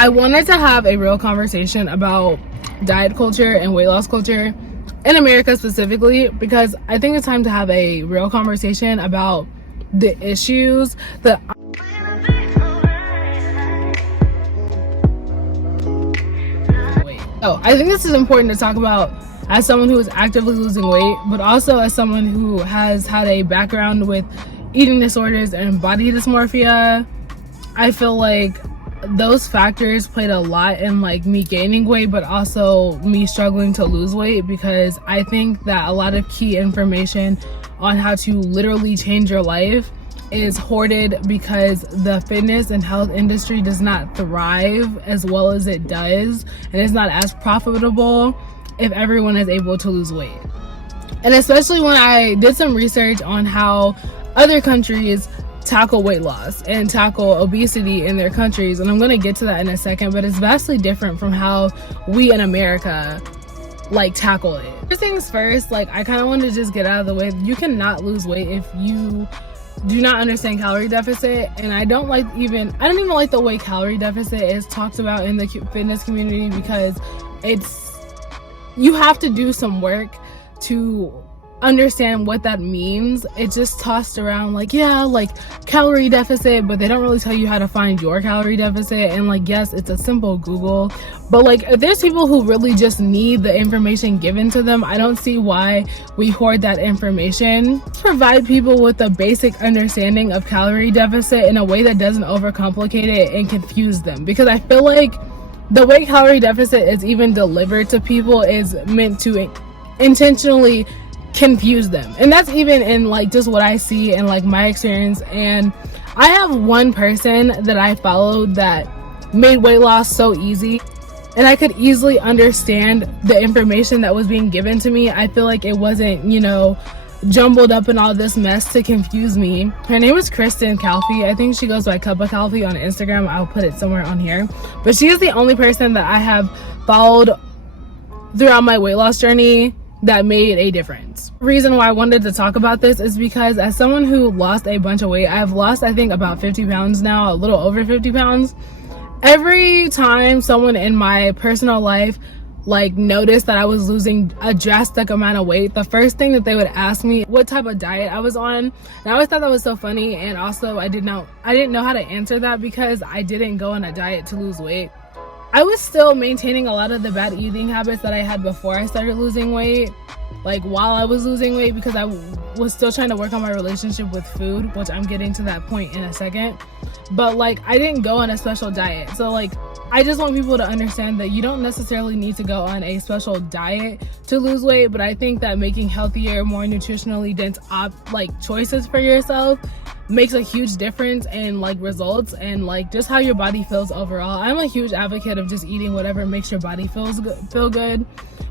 I wanted to have a real conversation about diet culture and weight loss culture in America specifically, because I think it's time to have a real conversation about the issues that I think this is important to talk about as someone who is actively losing weight, but also as someone who has had a background with eating disorders and body dysmorphia. I feel like those factors played a lot in like me gaining weight, but also me struggling to lose weight, because I think that a lot of key information on how to literally change your life is hoarded because the fitness and health industry does not thrive as well as it does, and it's not as profitable if everyone is able to lose weight. And especially when I did some research on how other countries tackle weight loss and tackle obesity in their countries, and I'm going to get to that in a second, but it's vastly different from how we in America like tackle it. First things first, like I kind of want to just get out of the way. You cannot lose weight if you do not understand calorie deficit. And I don't even like the way calorie deficit is talked about in the fitness community, because you have to do some work to understand what that means. It's just tossed around like, yeah, like calorie deficit, but they don't really tell you how to find your calorie deficit. And like, yes, it's a simple Google, but like if there's people who really just need the information given to them, I don't see why we hoard that information. Provide people with a basic understanding of calorie deficit in a way that doesn't overcomplicate it and confuse them, because I feel like the way calorie deficit is even delivered to people is meant to intentionally confuse them. And that's even in like just what I see and like my experience. And I have one person that I followed that made weight loss so easy, and I could easily understand the information that was being given to me. I feel like it wasn't, jumbled up in all this mess to confuse me. Her name is Kristen Calfee. I think she goes by Cuppa Calfee on Instagram. I'll put it somewhere on here. But she is the only person that I have followed throughout my weight loss journey that made a difference. The reason why I wanted to talk about this is because as someone who lost a bunch of weight, I've lost I think about 50 pounds now, a little over 50 pounds. Every time someone in my personal life like noticed that I was losing a drastic amount of weight, the first thing that they would ask me what type of diet I was on. And I always thought that was so funny, and also I didn't know how to answer that because I didn't go on a diet to lose weight. I was still maintaining a lot of the bad eating habits that I had before I started losing weight, like while I was losing weight, because I was still trying to work on my relationship with food, which I'm getting to that point in a second. But like I didn't go on a special diet. So like I just want people to understand that you don't necessarily need to go on a special diet to lose weight, but I think that making healthier, more nutritionally dense choices for yourself makes a huge difference in like results and like just how your body feels overall. I'm a huge advocate of just eating whatever makes your body feel good,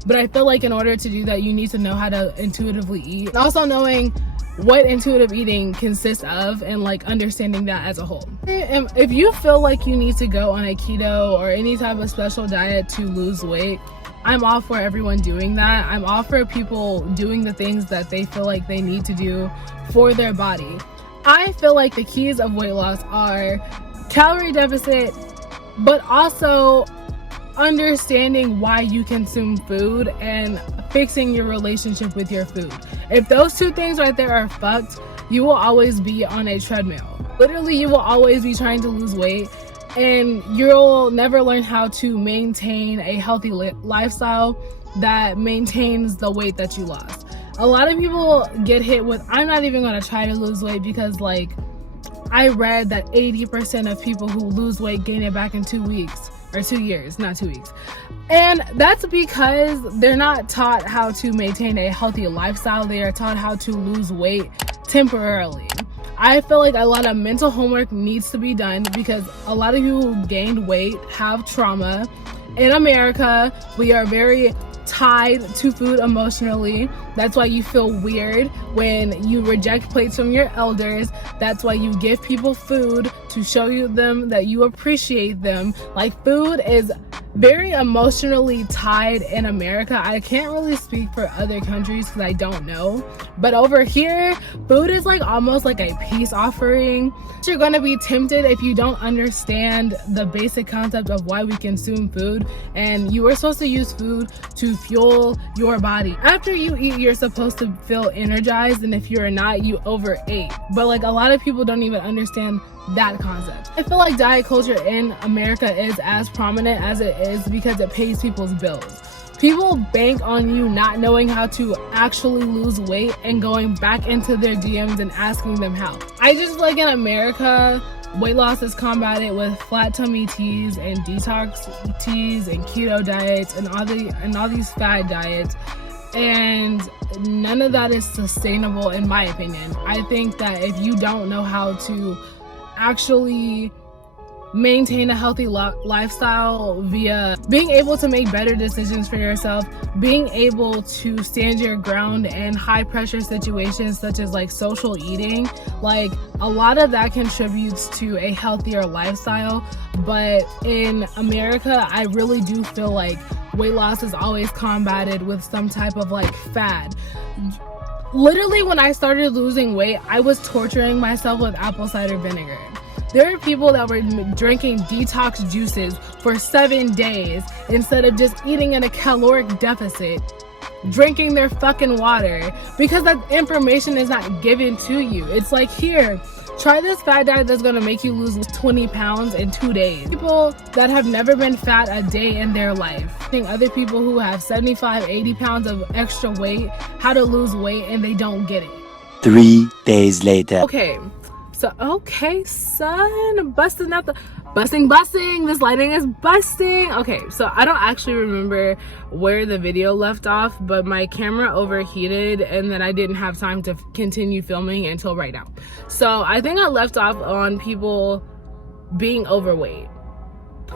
but I feel like in order to do that, you need to know how to intuitively eat. Also knowing what intuitive eating consists of and like understanding that as a whole. And if you feel like you need to go on a keto or any type of special diet to lose weight, I'm all for everyone doing that. I'm all for people doing the things that they feel like they need to do for their body. I feel like the keys of weight loss are calorie deficit, but also understanding why you consume food and fixing your relationship with your food. If those two things right there are fucked, you will always be on a treadmill. Literally, you will always be trying to lose weight, and you'll never learn how to maintain a healthy lifestyle that maintains the weight that you lost. A lot of people get hit with, I'm not even going to try to lose weight, because like I read that 80% of people who lose weight gain it back in 2 weeks. Or 2 years, not 2 weeks. And that's because they're not taught how to maintain a healthy lifestyle. They are taught how to lose weight temporarily. I feel like a lot of mental homework needs to be done, because a lot of people who gained weight have trauma. In America, we are very tied to food emotionally. That's why you feel weird when you reject plates from your elders. That's why you give people food to show them that you appreciate them. Like, food is very emotionally tied in America. I can't really speak for other countries because I don't know, but over here food is like almost like a peace offering. You're gonna be tempted if you don't understand the basic concept of why we consume food, and you are supposed to use food to fuel your body. After you eat, you're supposed to feel energized, and if you're not, you overate. But like a lot of people don't even understand that concept. I feel like diet culture in America is as prominent as it is because it pays people's bills. People bank on you not knowing how to actually lose weight and going back into their DMs and asking them how. I just feel like in America, weight loss is combated with flat tummy teas and detox teas and keto diets and all these fad diets, and none of that is sustainable in my opinion. I think that if you don't know how to actually maintain a healthy lifestyle via being able to make better decisions for yourself, being able to stand your ground in high pressure situations such as like social eating, like a lot of that contributes to a healthier lifestyle. But in America, I really do feel like weight loss is always combated with some type of like fad. Literally, when I started losing weight, I was torturing myself with apple cider vinegar. There are people that were drinking detox juices for 7 days instead of just eating in a caloric deficit, drinking their fucking water, because that information is not given to you. It's like, here, try this fat diet that's gonna make you lose 20 pounds in 2 days. People that have never been fat a day in their life. I think other people who have 75, 80 pounds of extra weight, how to lose weight, and they don't get it. 3 days later. Okay, son, busting, this lighting is busting. Okay, so I don't actually remember where the video left off, but my camera overheated and then I didn't have time to continue filming until right now. So I think I left off on people being overweight.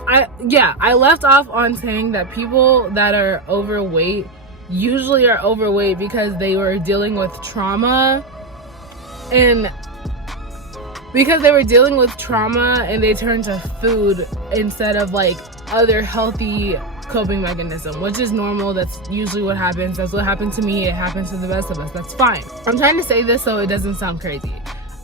I left off on saying that people that are overweight usually are overweight because they were dealing with trauma, and they turn to food instead of like other healthy coping mechanism, which is normal. That's usually what happens. That's what happened to me. It happens to the best of us. That's fine. I'm trying to say this so it doesn't sound crazy.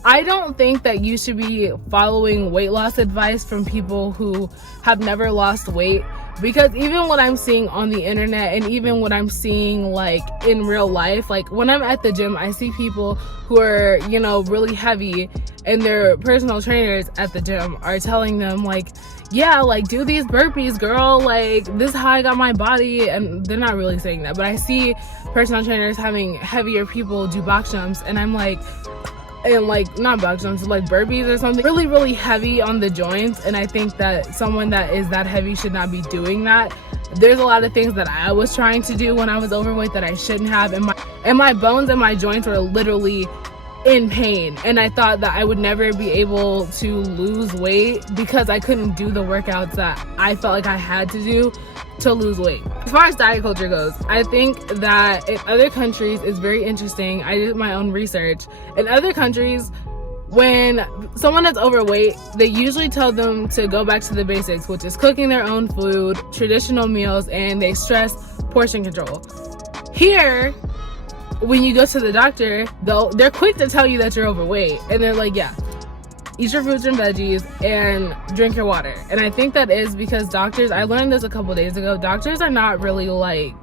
I don't think that you should be following weight loss advice from people who have never lost weight, because even what I'm seeing on the internet and even what I'm seeing like in real life, like when I'm at the gym, I see people who are, you know, really heavy, and their personal trainers at the gym are telling them like, yeah, like do these burpees, girl, like this is how I got my body. And they're not really saying that, but I see personal trainers having heavier people do box jumps, and I'm like, and like not box jumps, like burpees or something really, really heavy on the joints. And I think that someone that is that heavy should not be doing that. There's a lot of things that I was trying to do when I was overweight that I shouldn't have, and my bones and my joints were literally in pain, and I thought that I would never be able to lose weight because I couldn't do the workouts that I felt like I had to do to lose weight. As far as diet culture goes, I think that in other countries it's very interesting. I did my own research. In other countries, when someone is overweight, they usually tell them to go back to the basics, which is cooking their own food, traditional meals, and they stress portion control. Here, when you go to the doctor, they're quick to tell you that you're overweight, and they're like, yeah, eat your fruits and veggies and drink your water. And I think that is because doctors, I learned this a couple days ago, doctors are not really like,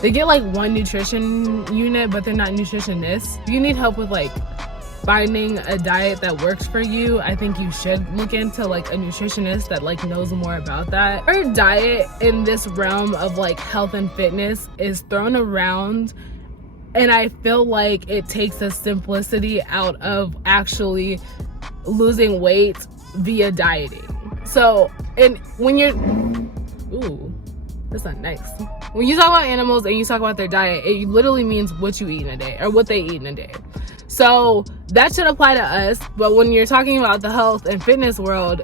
they get like one nutrition unit, but they're not nutritionists. If you need help with like finding a diet that works for you, I think you should look into like a nutritionist that like knows more about that. Our diet in this realm of like health and fitness is thrown around, and I feel like it takes the simplicity out of actually losing weight via dieting. So, and when you're, ooh, that's not nice. When you talk about animals and you talk about their diet, it literally means what you eat in a day or what they eat in a day. So that should apply to us. But when you're talking about the health and fitness world,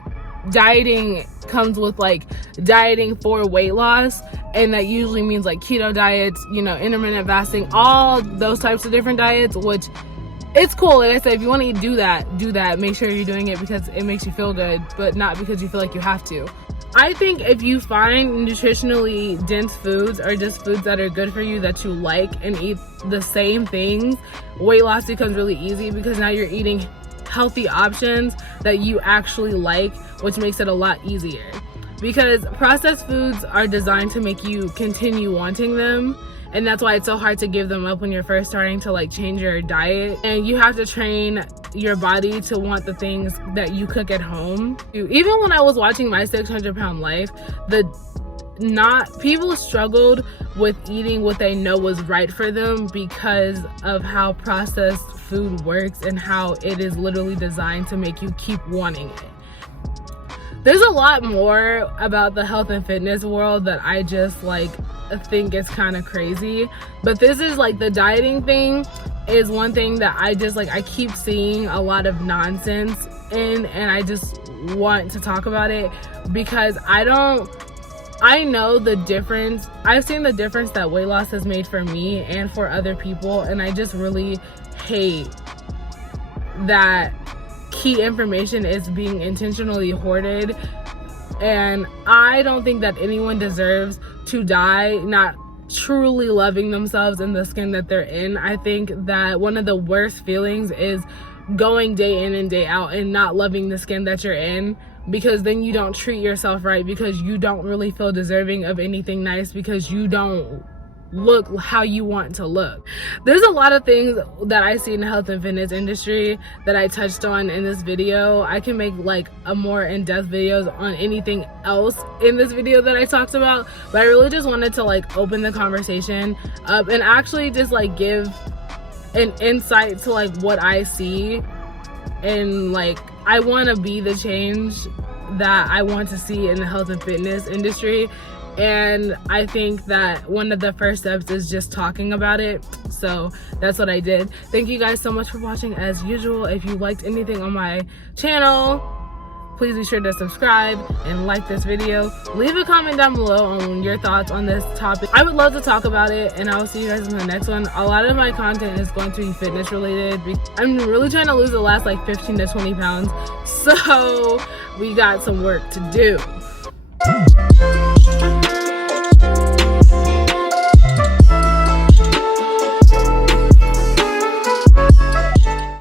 dieting comes with like dieting for weight loss, and that usually means like keto diets, you know, intermittent fasting, all those types of different diets, which it's cool. Like I said, if you want to do that, make sure you're doing it because it makes you feel good, but not because you feel like you have to. I think if you find nutritionally dense foods or just foods that are good for you that you like and eat the same things, weight loss becomes really easy because now you're eating healthy options that you actually like, which makes it a lot easier. Because processed foods are designed to make you continue wanting them, and that's why it's so hard to give them up when you're first starting to like change your diet. And you have to train your body to want the things that you cook at home. Even when I was watching My 600 Pound Life, people struggled with eating what they know was right for them because of how processed food works and how it is literally designed to make you keep wanting it. There's a lot more about the health and fitness world that I just like think is kind of crazy, but this is like the dieting thing is one thing that I just like, I keep seeing a lot of nonsense in, and I just want to talk about it because I know the difference. I've seen the difference that weight loss has made for me and for other people, and I just really hate that key information is being intentionally hoarded. And I don't think that anyone deserves to die not truly loving themselves in the skin that they're in. I think that one of the worst feelings is going day in and day out and not loving the skin that you're in, because then you don't treat yourself right, because you don't really feel deserving of anything nice, because you don't look how you want to look. There's a lot of things that I see in the health and fitness industry that I touched on in this video. I can make like a more in-depth videos on anything else in this video that I talked about, but I really just wanted to like open the conversation up and actually just like give an insight to like what I see, and like I want to be the change that I want to see in the health and fitness industry. And I think that one of the first steps is just talking about it. So that's what I did. Thank you guys so much for watching as usual. If you liked anything on my channel, please be sure to subscribe and like this video. Leave a comment down below on your thoughts on this topic. I would love to talk about it, and I will see you guys in the next one. A lot of my content is going to be fitness related. I'm really trying to lose the last like 15 to 20 pounds. So we got some work to do.